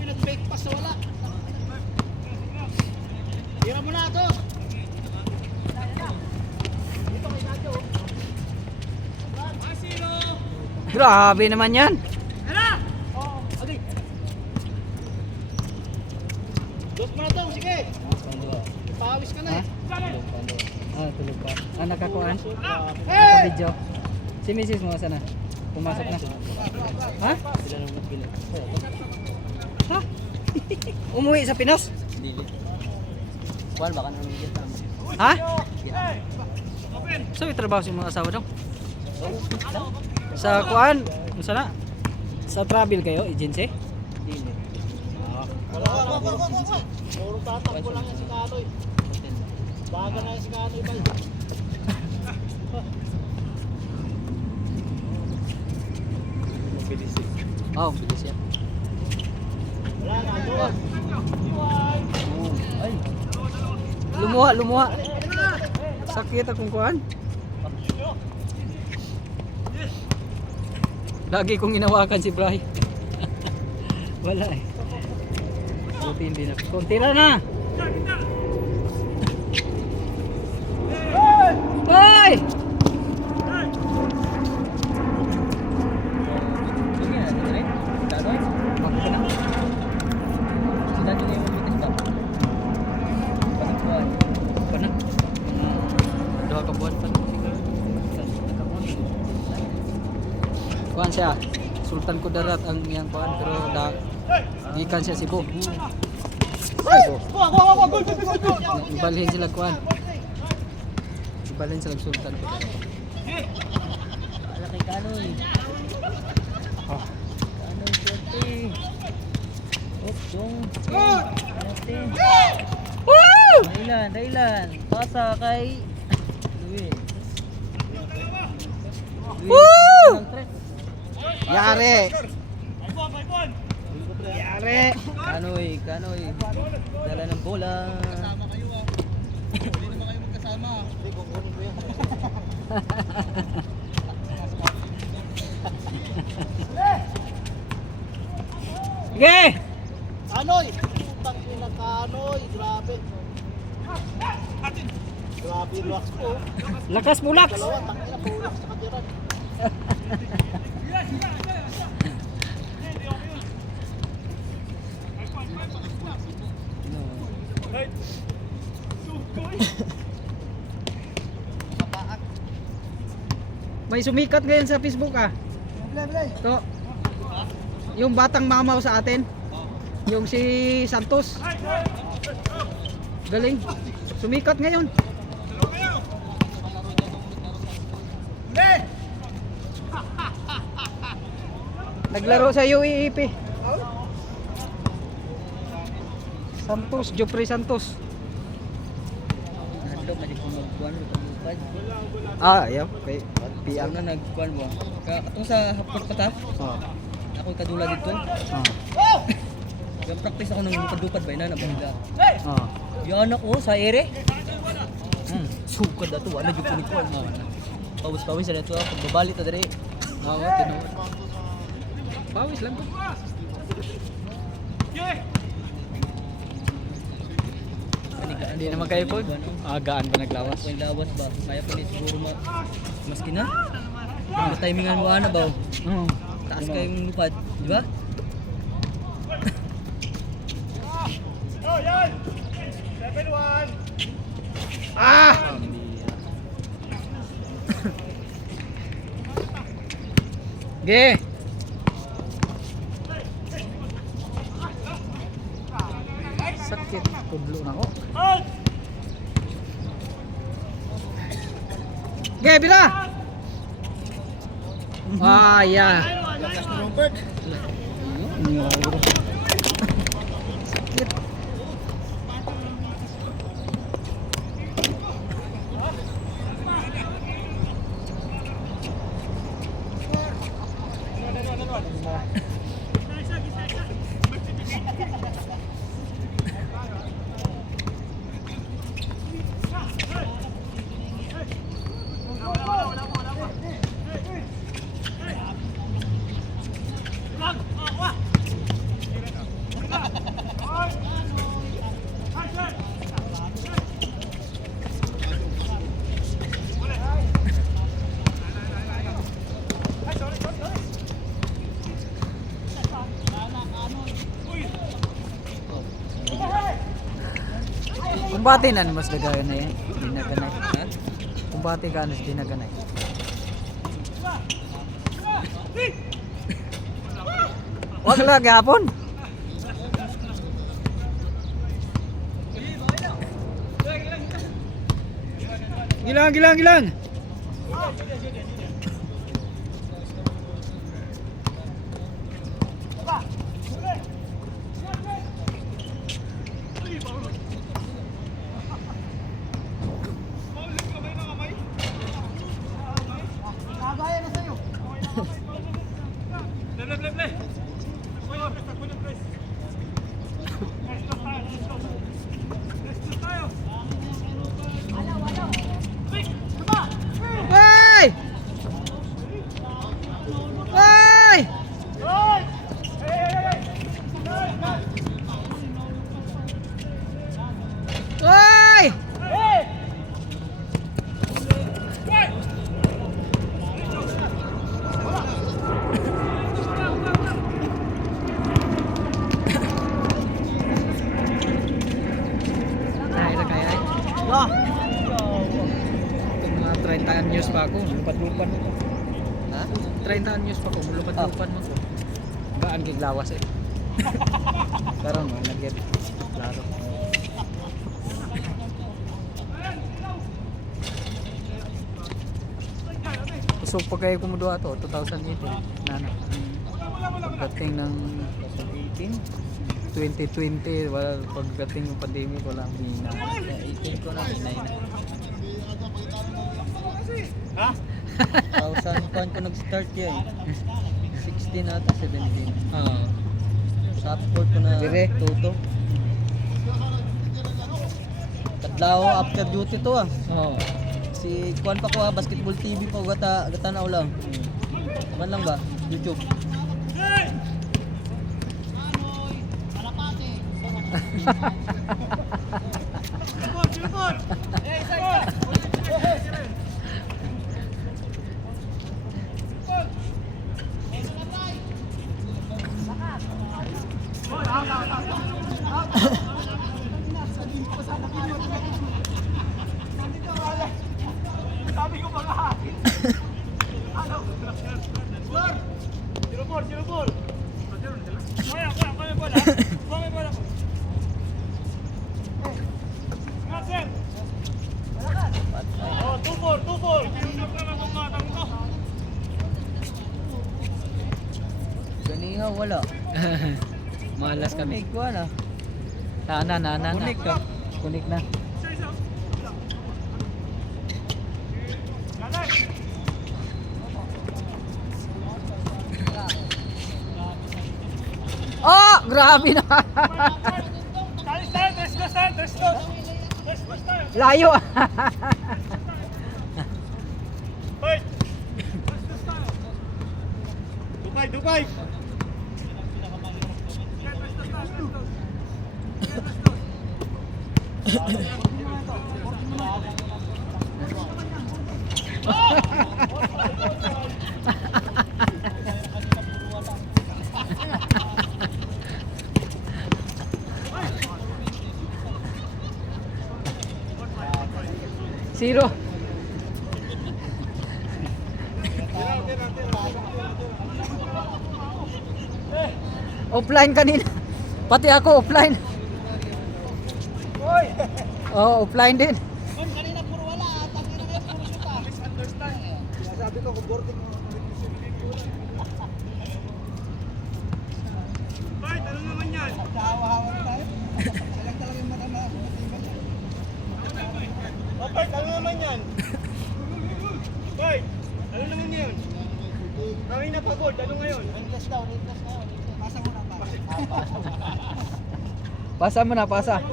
pinag-fake pass na wala. Tira mo na ito. Dito kay Nacho. Grabe naman yan. Dos mo na ito, sige. Pawis ka na eh. Tulog pa. Nakakuan? Naka-video. Si Mrs. mo sana? Pumasok na. Ha? Ha? Umuwi sa Pinas? Dili. Kuan baka nang diyan tama. Ha? So, may trabaho si mga asawa daw? Sa kuan? Sana? Sa travel kayo, agency? Dili. Wala. Puro tatakbo lang yan si Kaloy. Baga na yan si Kaloy ba? Oh, bilis yan. Wala na ito. Ay. Lumuha. Sakit akong kuan. Lagi kong inawakan si Bray. Wala eh. Buti hindi na. Tira na! Hoy! Sige na, dire. Danoy. Bakit na? Sila din yung bitis ba? Pagkuan. Pa na? Dua ka buwan pa na. Kuan siya. Sultan Kudarat ang iyang kuan pero gikan siya Cebu. Ibalhin sila kuan. Ibalhin sila Sultan Kudarat. Ala kay Kanoy. Oh. Kanoy sorte. Dong. Woo! Dailan. Pasa kay Luis. Woo! Yari! Yari! Kanoy. Dala ng bola. Kasama kayo ah. Hindi naman kayo magkasama. Hindi, kukunin ko yan. Sige! Kanoy! Putang ina Kanoy. Grabe. Grabe relax ko. Lakas bulaks! Dalawa, tangina po relax sa katiran. May sumikat ngayon sa Facebook ah. To. Yung batang mamaw sa atin. Yung si Santos. Galing. Sumikat ngayon. Naglaro sa UEEP. Santos, Jopre Santos. Nandok na di ko magkuan ro pagbukan. Ayaw. Okay. PR na nagkuan mo. Katong sa hapot pa ta. Oh. Ako kadula dito. Oh. Practice ako ng padupad ba na bangga. Oh. Yan ako sa ere. Sukad ato wala jud ko ni kuan. Pawis sa dito pagbabalik ta dire. Tinuod. Pawis lang ko. Hindi naman kayo po. Agaan ba naglawas? Kung lawas ba? Kaya pa ni siguro maski na. Ang timingan mo ana ba? Oo. Taas kayong lupad, di ba? Ah! Ge. Sakit tudlo na ko. Ge, bila. Ah, ya. Lakas ni Robert. Sakit. Kumbati na mas dagayan na yan. Dinaganay. Ha? Kumbati ka na dinaganay. Wag lang gapon. Gilang. Hey! Hey! Hey! Ah. Mga 30 anyos pa ako, lupat-lupan mo ko. Ha? 30 anyos pa ako, lupat-lupan mo ko. Ba ang giglawas eh. Karon mo nagyan. Klaro. So pag kayo kumuduha to 2018 nana. Pagdating ng 2020 wala pagdating ng pandemic wala ang hina. 18 ko na, hinay na. Ha? 1,000 ko nag-start yan. 16 ata, 17. Oo. Support ko na Dire. Toto. Tatlao after duty to ah. Oo. Si Kwan pa ko basketball TV pa gata na ulang. Man lang ba? YouTube. Sabi ko mga hakin. Ano? Sir! Zero ball. Kaya bola. Bola. Nga, sir. Oh, 2-4. Ganiha wala. Malas kami. May kuha na. Na. Kunik ka. Kunik na. Oh, grabe na. Let's go. Layo. Hoy! Dukay! Zero. Offline kanina. Pati ako offline. Hoy! Oh, offline din. Kanina puro wala. Tangina ngayon puro shoot. Misunderstand. Sabi ko kung boarding mo. Bait, ano naman yan? Hawa-hawa tayo. Alam talaga yung mata na. Okay, ano naman yan? Bait, ano naman yan? Kanina pagod, ano ngayon? Ringles daw. Pasa mo na pa. Pasa mo na, pasa.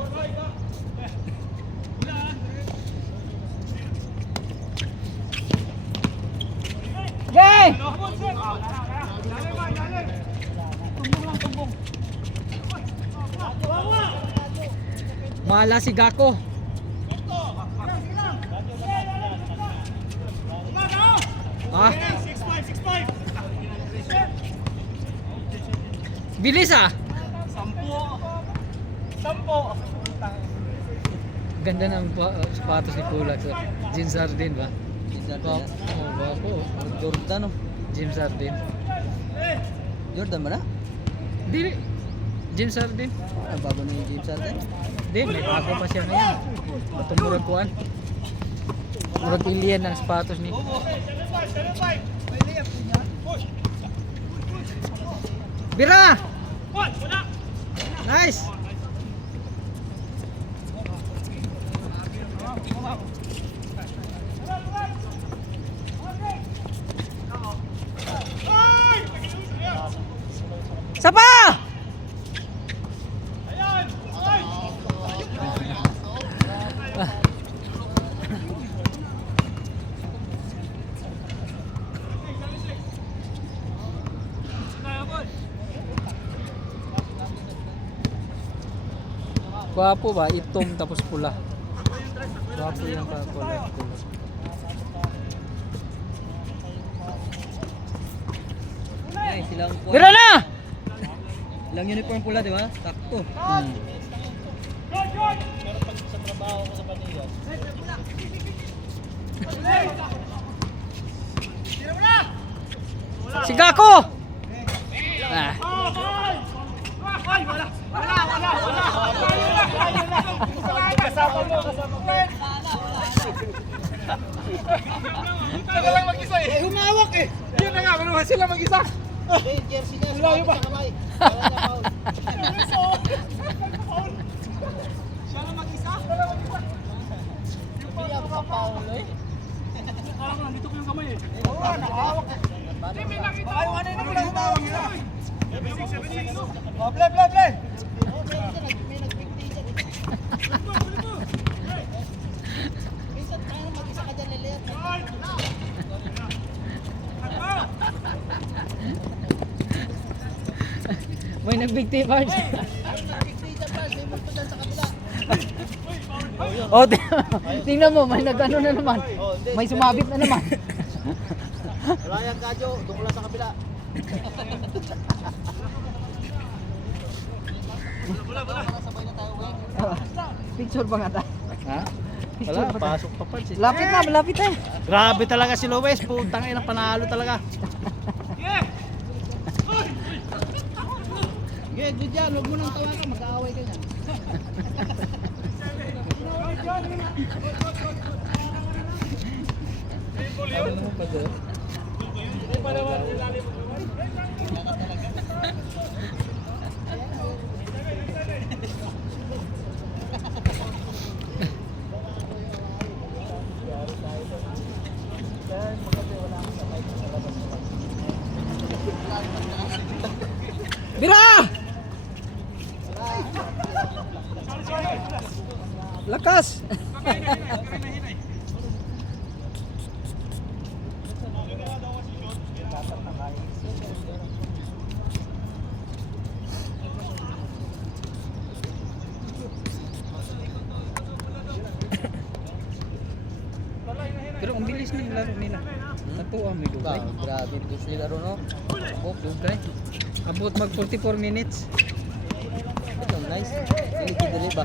Yay! Mahala si Gako. Ah, 6'5". bilis ah. 10. Ganda ng sapatos ni Kulak. So, Jim Sardin ba? Jordan. Oh, bago. Jordan no. Jim Sardin. Jordan ba na? Di, Jim Sardin. Ang bago ni James Harden. Di, may bago pa siya ngayon. Itong murag kuhan. Murag alien ng sapatos ni. Bira! Nice! Sapa! Gwapo ba? Itom tapos pula. Gwapo yung kulay. Ay, silang Bira na! Silang uniform pula, di ba? Sakto. Pero pag sa trabaho ko sa Manila, Si Gako! Ah. kasama mo. Sila lang mag-isa eh. Humawak eh. Yun na nga, manuha sila mag-isa. Hindi, jersey niya. Layo ba? Sa kamay. Wala niya foul. Siya lang mag-isa. Hindi ako sa foul eh. Parang nandito ko yung kamay eh. Oo, nakahawak eh. Hindi, may nakita ko. Ano yun ang humawak nila? 76, no? Oh, play. Oo, may nag-pictation. Minsan tayo mag-isa ka dyan, Liliat. May nagbigtiman. Nag-pictation pa, may multo dyan sa kabila. Oh, tingnan mo, may nag-ano na naman. Oh, hindi. May sumabit na naman. Wala yan, Kadyo. Doon ko lang sa kabila. Sabay na tayo, Weng. Picture ba nga tayo? Ha? Wala, pasok pa pa. Lapit na, malapit na. Grabe talaga si Luis. Putang ina, panalo talaga. Okay, good yan. Huwag mo nang tawanan. Mag-aaway ka yan. Bira! Lakas! Pero ang bilis na yung laro nila. Natuwa may dugay. Grabe dito sila ron, no? Dugay. Abot mag 44 minutes. Ito, nice. Siligid dali ba?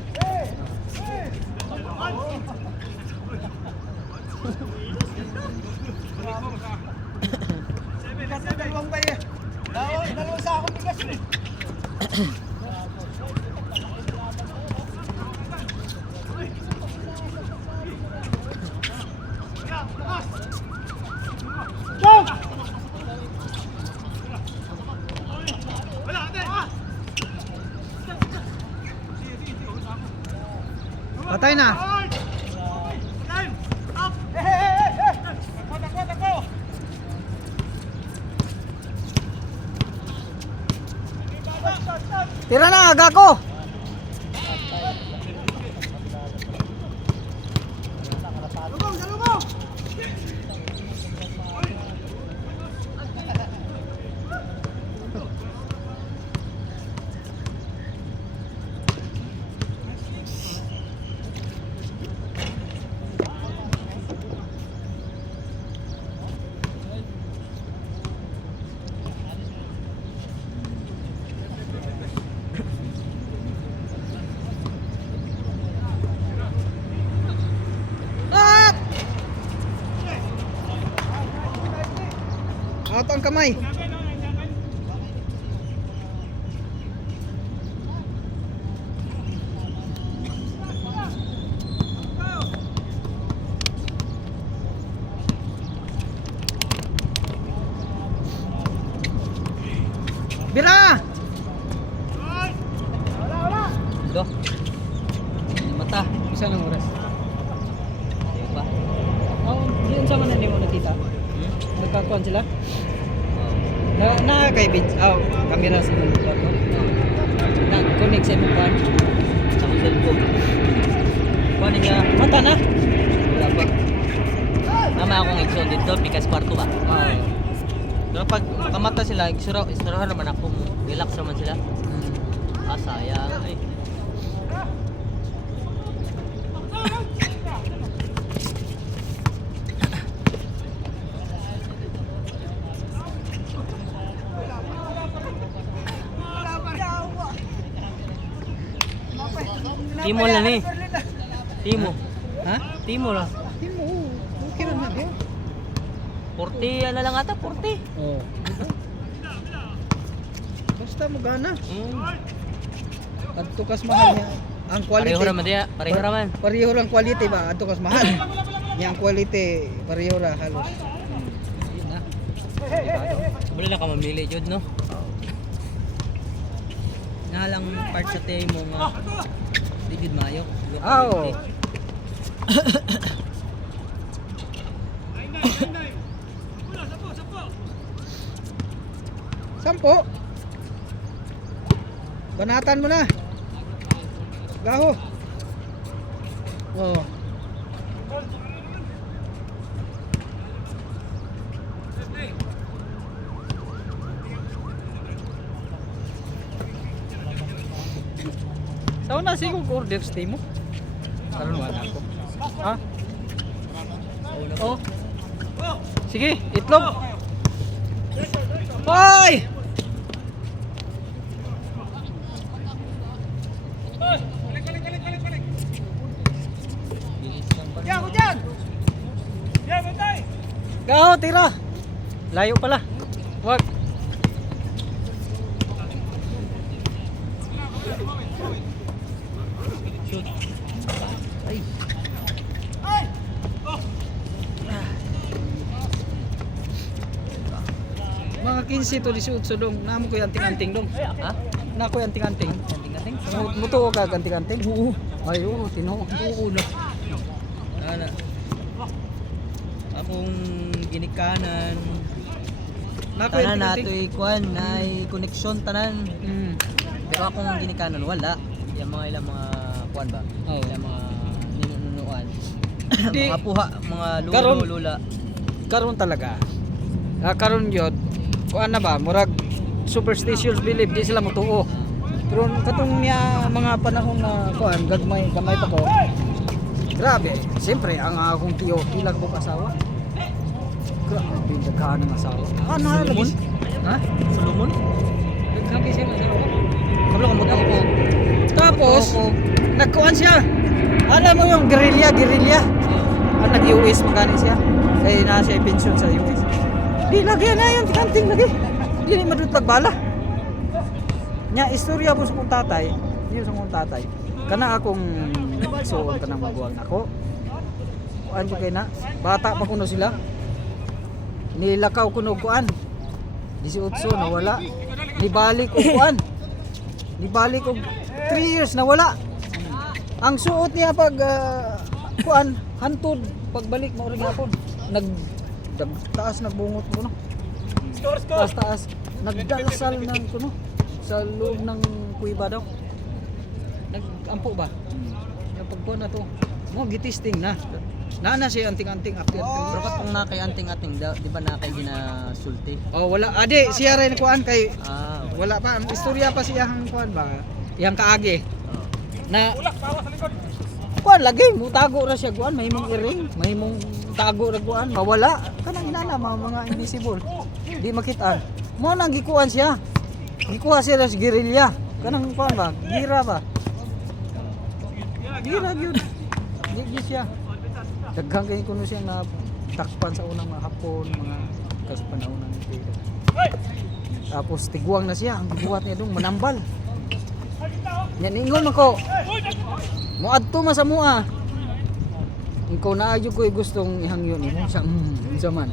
Dalawang bay eh. Dalawang sa akong bigas eh. Patay na. Tira na, Gako. ang kamay. Bira! Do. Mata. Isa lang oras. Ayun pa. Oh, diyan sa man mo nakita. Nagkakuan sila. Oh. Na kay bit. Oh, kamera sa mga ko. Na connect sa mga kuan. Sa akong cellphone. Kuha niya. Mata na. Wala pa. Nama akong igsoon dito, pikas kwarto ba? Pero pag makamata sila, isura naman ako, relax naman sila. Ah, sayang. Ay. Timo lang eh. Timo. Ha? Timo lang. Hindi mo. Okay na na. 40 na lang ata, 40. Oh. Basta mo gana. Adto kas mahal niya. Ang quality. Pareho raman dia, pareho raman. Pareho lang quality ba? Adto kas mahal. Niya ang quality pareho ra halos. Yun na. Wala na ka mamili jud no. Nga lang part sa tay mo nga di gid maayo. Oo. Sampo. Banatan mo na. Gaho. Oh. Sa una siguro order stay mo. Karon wala ako. Ha? Oh. Sige, itlog. Hoy! Gaho, tira. Layo pala. Wag. Shoot. Ay. Mga 15 to 18 dong. Namo ko yung anting-anting dong. Ha? Na ko yung anting-anting. Anting-anting. Muto ka anting-anting. Oo. Ay, oo, tinuo. Oo no. Ana. Akong ginikanan. Na ko Tanan yung nato anting-anting. ikuan nay connection tanan. Pero akong ginikanan wala. Yung mga ilang mga kuan ba? Oo. Yung mga ninunuan. Di- mga puha, mga Karon- lula. Karon talaga. Karon yun. Kuan na ba? Murag superstitious believe di sila mutuo. Pero katong niya mga panahon na kuan gagmay gamay pa ko. Grabe. Siyempre ang akong tiyo ilag mo asawa. Grabe daghan ng asawa. Ano lagi? Ha? Solomon? Daghan siya ng asawa. Kablo ka mo ko. Tapos nagkuan siya. Alam mo yung guerrilla. Nag-US magaling siya. Kaya na siya pension sa US. Di lagi na yun, kanting lagi. Di na madutlag bala. Nya istorya po sa kong tatay, yun sa kong tatay. Kana akong suon tanang maguwang nako. Kuan ko kay na, bata pa kuno sila. Nilakaw kuno kuan. 18 nawala. Nibalik ko kuan. Nibalik ko 3 years nawala. Ang suot niya pag kuan hantod pagbalik mao rin gyapon. Taas nagbungot ko no. Taas nagdalasal ng kuno sa loob ng kuiba daw. Nagampo ba? Yung pagkuan na to. Mo gitisting na. Nana siya anting-anting after 3 Pero years. katong na kay anting-ating, di ba na kay ginasulti? Oh, wala ade siya rin kuan kay Ah, okay. wala pa ang istorya pa siya hang kuan ba. Yang kaagi Oh. na kuan lagi mutago ra siya kuan mahimong iring, mahimong tago ra kuan mawala kanang inana mga invisible. Di makita. Mo nang gikuan siya. Gikuha siya sa guerrilla. Kanang kuan ba? Gira ba? Gira gyud. Di siya. Daghang kay kuno siya na takpan sa unang mga hapon, mga kas panahon ng Tapos tiguang na siya, ang buhat niya dong manambal. Yan ingon ako. Muadto man sa mua. Ikaw na ayo ko gustong ihangyo nimo sa man.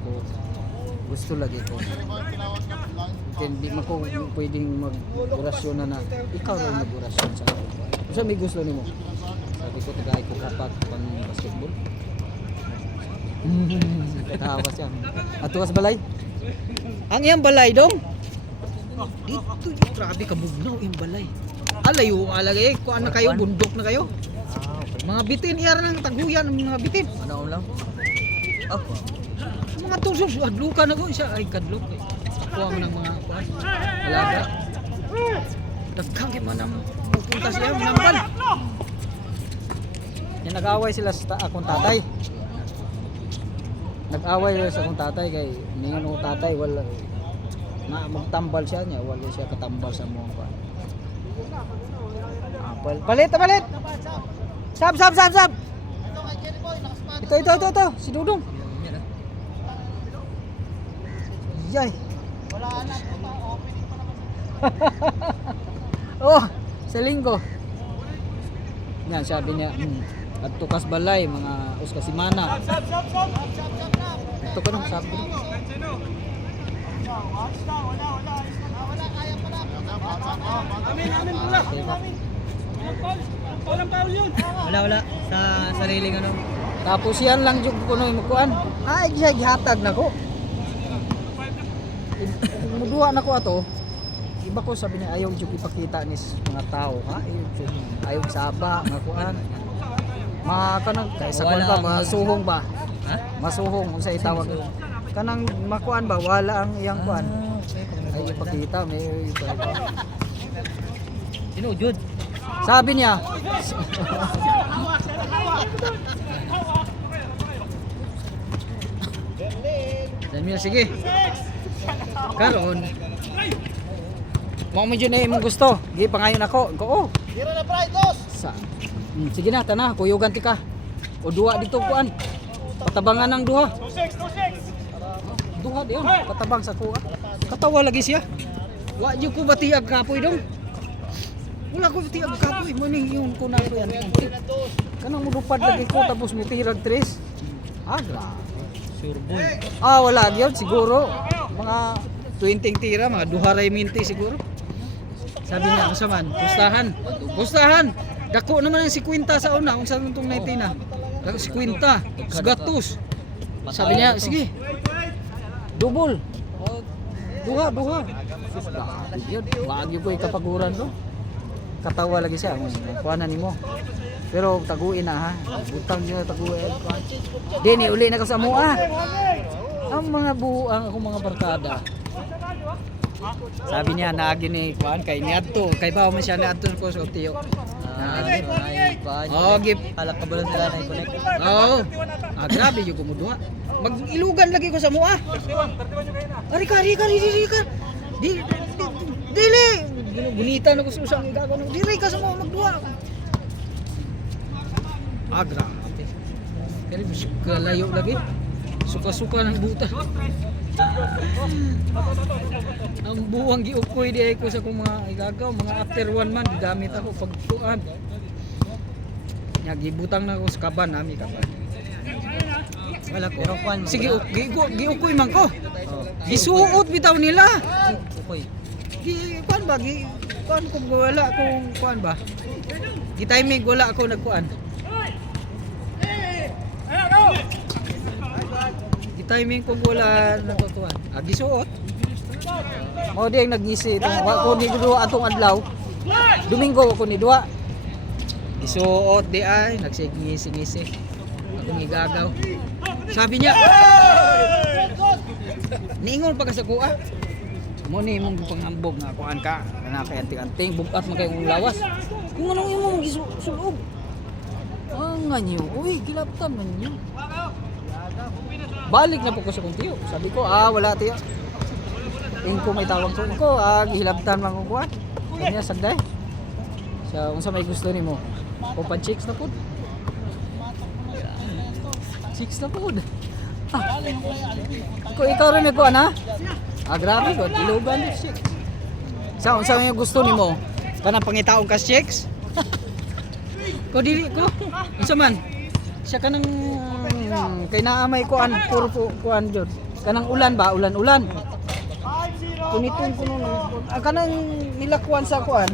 Ko gusto lagi ko. Hindi man ko pwedeng mag-orasyon na ikaw rin mag-orasyon sa ako. Unsa may gusto nimo? Sabi ko tagay ko kapat pang basketball. Tawa siya. Atuwas balay. Ang iyang balay dong. Dito grabe ka bugnaw iyang balay. Alayo alagay ko na kayo bundok na kayo. Mga bitin iyar nang taguyan ng mga bitin. Ano lang? Ako. Mga tusos adlukan na ko siya ay kadlok. Kuha mo ng mga kuan. Alaga. Dagkang kay manam pupunta siya manambal. Yan nag-away sila sa akong tatay. Nag-away sila sa akong tatay kay ningon ko tatay wala na magtambal siya niya wala siya katambal sa mo kuan. Palit. Sab. Ito. Si Dudong. Yay. Wala na po, opening pa naman. Oh, sa linggo. Yan, sabi niya, at tukas balay, mga uskasimana. Ito ka nung sabi. Wala. Sa sariling ano. Tapos yan lang yung kuno yung kuan. Ay, siya gihatag na ko. Muduha na ko ato. Iba ko sabi niya ayaw yung ipakita ni mga tao ha. Ayaw saba nga kuan. Mga kanang kaysa kuan ba masuhong ba? Ha? Masuhong unsa itawag. Kanang makuan ba wala ang iyang kuan. Ay ipakita may Sino jud? sabi niya Dan niya sige. Karon mo medyo na imong gusto. Gi pangayon ako. Oo. Tira na Bray, dos! Sa. Sige na tana, kuyugan ti ka. O duha dito kuan. Patabangan ng duha. 2-6. Duha diyon, patabang sa kuha. Katawa lagi siya. Wa jud ko batiag kapoy dong. Wala ko batiag kapoy, mo ning yun ko na ko yan. Kanang mulupad lagi ko tapos may tirag tres. Grabe. Surbon. Wala gyud siguro. Mga 20 tira, mga duharay minti siguro. Sabi niya, unsa man, pustahan. Dako naman ang 50 sa una, unsa man tong 19 na. Dako 50, gatos. Sabi niya, sige. Double. Duha. Wag ko ikapaguran do. Katawa lagi siya, kuha na nimo. Pero taguin na ha. Butang niyo taguin. Dini uli na ko sa mua. Ang mga buang akong mga barkada. Sabi niya naagi ni kuan kay niadto, kay bawo man siya niadto ko sa tiyo. Gip. Alak ka ba lang sila na i-connect? Grabe yung kumuduha. Mag-ilugan lagi ko sa mua. 31 Ari ka. Dili. Gunita na ko sa usang igagaw. Dili ka sa mua magduha. Grabe. Pero suka layo lagi. Suka-suka ng buta. Ang buwang giukoy di ay ko sa kong mga igagaw. Mga after 1 month, gamit ako pagtuan. Gibutang na ako sa kaban nami kaban. Wala ko. Pero kuan mo. Sige, giukoy man ko. Gisuot bitaw nila. Ukoy. Kuan ba? Kuan ko wala kung kuan ba? Gi-timing wala ako nagkuan. Gi-timing ko wala natutuan. Gisuot. Mo di ang nagisi itong ko ni duwa atong adlaw. Domingo ako ni duwa. Gisuot di ay nagsingisi-ngisi. Akong igagaw. Sabi niya, niingon pa ka sa kuha. Mo ni imong pangambog nga kuan ka. Kana kay anting-anting bugat man kay lawas. Kung anong imong gisulog. Nga niyo, uy, gilaptan man niyo. Balik na po ko sa kong tiyo. Sabi ko, wala tiyo. Ko may tawag ko, gihilabtan man ko kuha. Kanya sagday. Sa unsa may gusto nimo? Open chicks na pud. Chicks na pud. Ikaw rin may kuan ha? Grabe ko, ilugan ni chicks. Sa yung gusto nimo? Kanang pangitaon ka chicks? Ko dili ko. Unsa man? Siya kanang kay naamay kuan puro kuan jud. Kanang ulan ba? Ulan-ulan. Kunitong kuno kanang nilakuan sa kuan.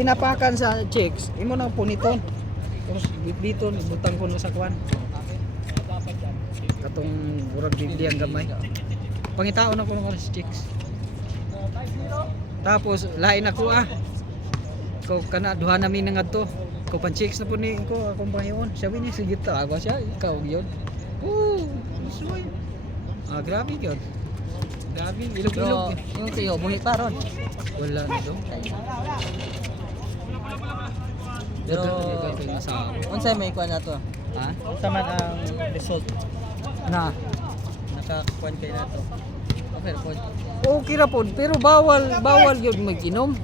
Tinapakan sa chicks. Imo na puniton. Tapos dito butang kuno sa kuan. Katong murag bibliang gamay. Pangitaon ako ng sa chicks. Tapos lain ako ko kana duha na mi ngadto. Ko pan chicks na po ni ko akong pangion. Sabi niya sige ta ako siya ikaw yun. Suway. Grabe yun. Grabe ilog-ilog. Yung tiyo, buhi pa ron. Wala na do. Pero, unsay may kuan na to? Ha? Unsa man ang result? Na. Nakakuan kay nato. Okay, point. Okay ra pod pero bawal yun mag-inom.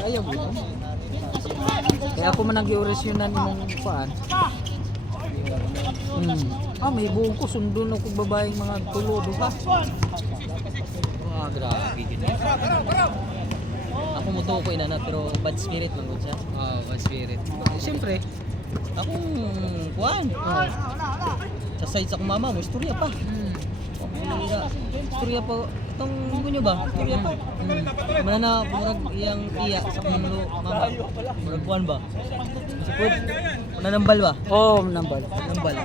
Ayaw ginom. Kaya ako man nag-orisyonan imong paan. May buong ko sundon ako babaeng mga tulo duha. Grabe yun. Ako mo to ko inana pero bad spirit man gud siya. Bad spirit. Siyempre. Akong kuan. Sa side sa akong mama mo istorya pa. Istorya pa itong gunyo ba? Istorya pa. Mana murag iyang tiya sa akong mama. Murag kuan ba? Sipod. Nanambal ba? Nambal. Nambal.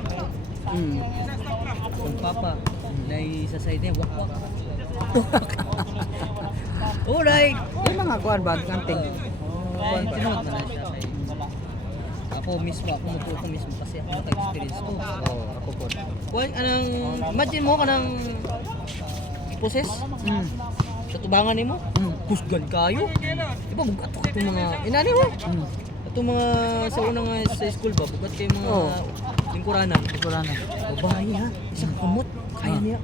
Kung papa nay sa side niya wak. Alright. Yung mga kuan ba kanting. Kuan tinawag na siya kay ako mismo kasi ako naka-experience ko. Ako po. Kuan anang imagine mo kanang iposes sa tubangan nimo. Kusgan kayo. Di ba bugat ka itong mga inani mo? Itong mga sa unang sa school ba bugat kay mga lingkuranan. Babae ha, isang kumot kaya niya.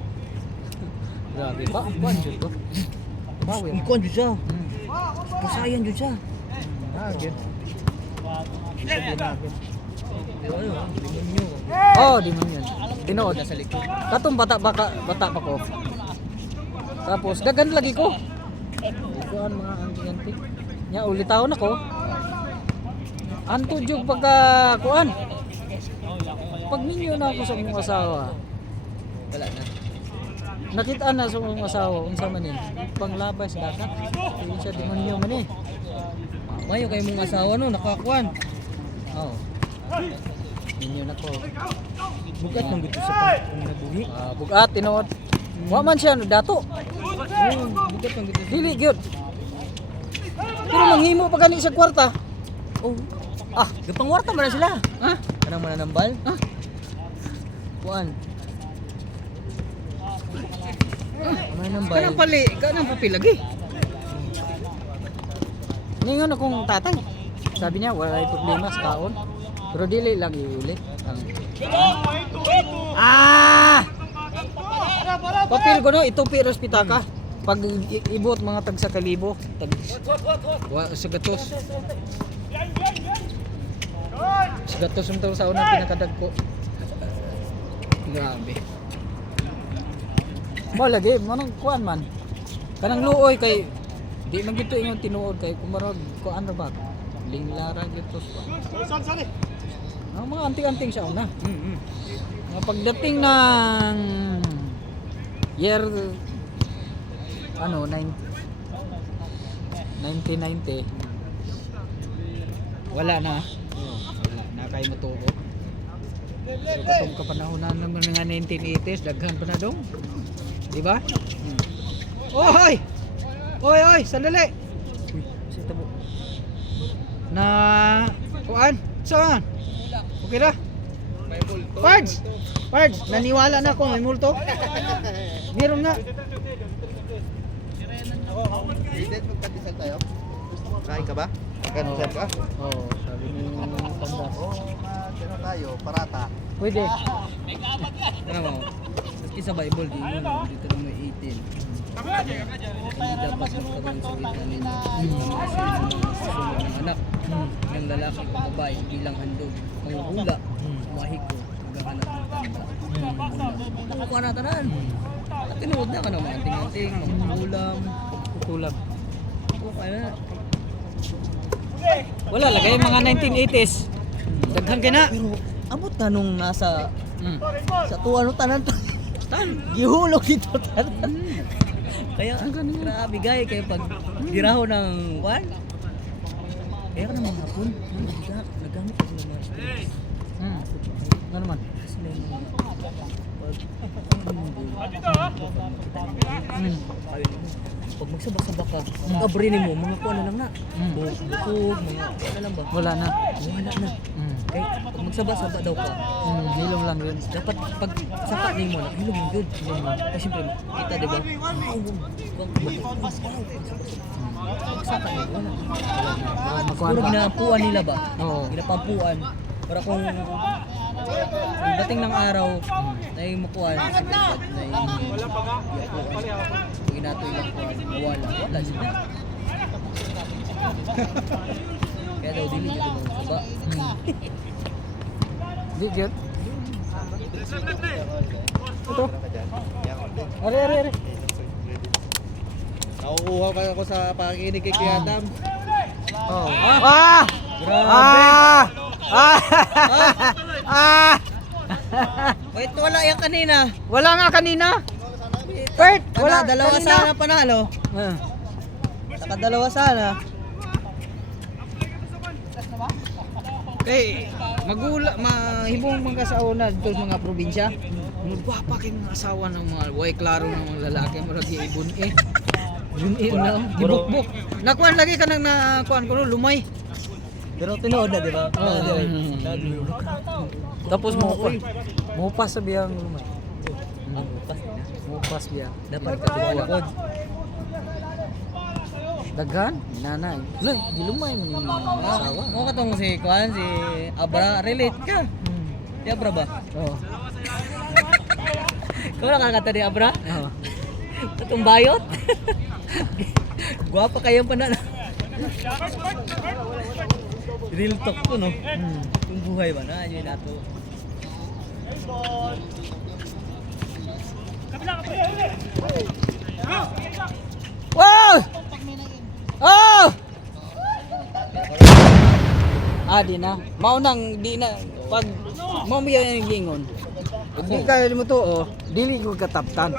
Grabe ba? Kuan jud to. Bawi. Ikuan jud siya. Pasayan jud siya. Good. Ayun, Di man yun. Tinood sa likod. Katong bata pa ko. Tapos dagan lagi ko. Kuan mga anting-anting. Nya uli taon ako. Anto jug pagka kuan. Pag ninyo na ako sa mong asawa. Wala na. Nakita na sa mong asawa unsa man ni panglabas dakat. Hindi siya demonyo man eh. Mayo kay mong asawa no nakakuan. Ninyo na ko. Bugat nang gito sa nabuhi. Bugat tinuod. Wa man siya no dato. Bugat nang gito. Dili gyud. Pero manghimo pa gani sa kwarta. Gapangwarta man na sila. Ha? Kanang mananambal? Kuan. Mananambal. Kanang papel lagi. Ningon akong tatay. Sabi niya wala problema sa kaon. Pero dili lang iulit. Papel ko no itupi ros pitaka. Pag ibot mga tag sa kalibo, tag sa gatos. Sa gatos yung sa unang pinakadagko. Grabe. Mo lagi, manong kuan man. Kanang luoy kay di man gito inyong tinuod kay kumarag kuan ra ba? Linglara gito sa. Ang mga anting-anting siya una. Mga pagdating ng year 1990 wala na kay matuo. Pero katong kapanahonan naman nga 1980s daghan pa na dong. Di ba? Oy, sandali. Sa tabo. Na kuan? Saan? Okay na? Pards, naniwala na ako may multo. Meron nga. President, magpandesal tayo. Kain ka ba? Pandesal ka? Oo, sabi ni Pandas. Ano tayo? Parata. Pwede. Ano mo? Maski sa Bible dito lang may 18. Hindi dapat magkaroon sa kita nila susunod ng anak ng lalaki o babae bilang handog, manguhula, mahiko, maghahanap ng Nakukuha na tanan. At tinuod na ka na mga anting-anting, mga ulam. Tulang. Okay na. Wala lagay mga 1980s. Daghang kina. Pero amot na nung nasa Mm. sa tuwa no tanan gihulog dito tanan. Kaya grabe gay kay pag giraho ng one. Kaya ka naman hapon, nagamit ako ng mga stress. Ano naman? Kasi na yung pag magsabak-sabak ka, kabrinin mo, mga kuha na lang na. Bukog, mga kuha na lang ba? Wala na. Wala na. Kaya pag magsabak-sabak daw ka, Hilong lang yun. dapat pag sapat ni mo na, hilong yung good. Kasi siyempre, kita diba? Sapat ni mo, wala. Makuhaan Siguro ba? ginapuan nila ba? Oo. Ginapampuan. Para kung dating ng araw, na yung makuhan, siyempre na yung pag inato yung makuhan, wala sila. Kaya daw, dili dito mo saba. Di good. Ito. Are. Nakukuha pa ako sa pakikinig kay Kuya Adam. Oh. Ah! Ah! Ah! Wait, wala yan kanina. Wala nga kanina. Bert, wala Dalawa kanina. sana panalo. Ah. Saka dalawa sana. Kay mahibong mga kasauna dito sa mga probinsya. Magwapa kay mga asawa ng mga way klaro ng mga lalaki maragi ibon eh. Yun na gibukbok. Nakuan lagi ka nang nakuan ko lumay. Pero tinood na, di ba? Tapos mo pas sa biyang lumay. Mo pas biya. Dapat katuwalakod. Daghan, nanay. Lang, di lumay man yung mga asawa. Mo katong si Kwan, si Abra, relate ka. Si Abra ba? Oo. Ikaw nakakata ni Abra? Oo. Katong bayot? Guwapa kayong panana. Real talk to, no? Yung buhay ba na? Yun nato. Wow! Oh! Di na. Maunang di na pag mo yung lingon. Pag di ka mo to, dili ko kataptan.